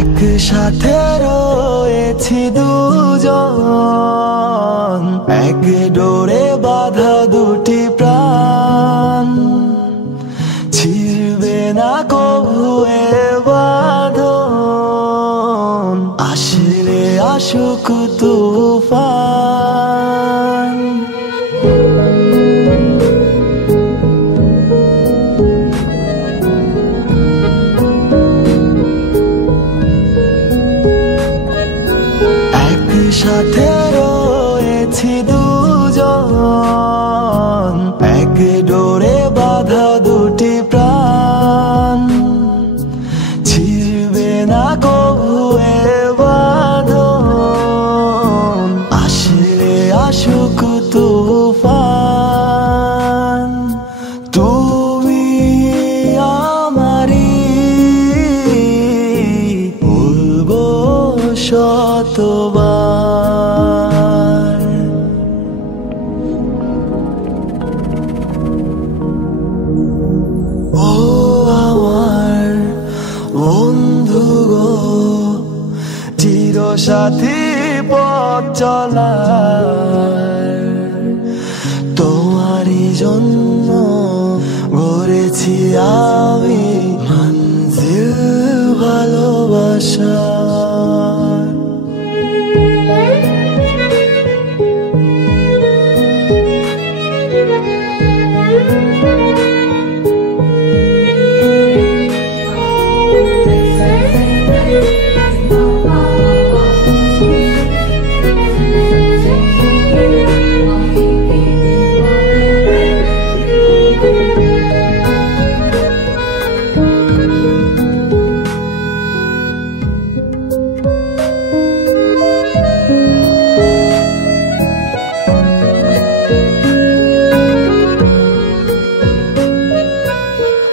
একসাথে রয়েছি দুজন, এক ডোরে বাঁধা দুটি প্রাণ, ছিড়বে না কভু এ বাঁধন, আসলে আসুক তুফান। একসাথে রয়েছি দুজন, এক ডোরে বাঁধা দুটি প্রাণ, ছিড়বে না কভু এ বাঁধন, আসলে আসুক তুফান। তুমি আমারই, বলবো শতবার। ও আমার বন্ধু গো, চিরসাথী পথ চলার, তোমারই জন্য গড়েছি আমি মঞ্জিল ভালোবাসা।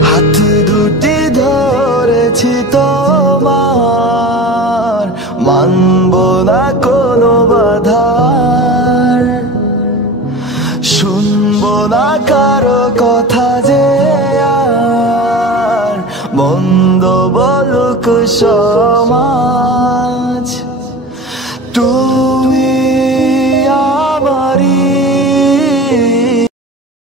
হাত দুটি ধরেছি তোমার, মানব না কোনো বাধার, শুনবো না কারো কথা যে আর, মন্দ বলুক সমাজ। তুমি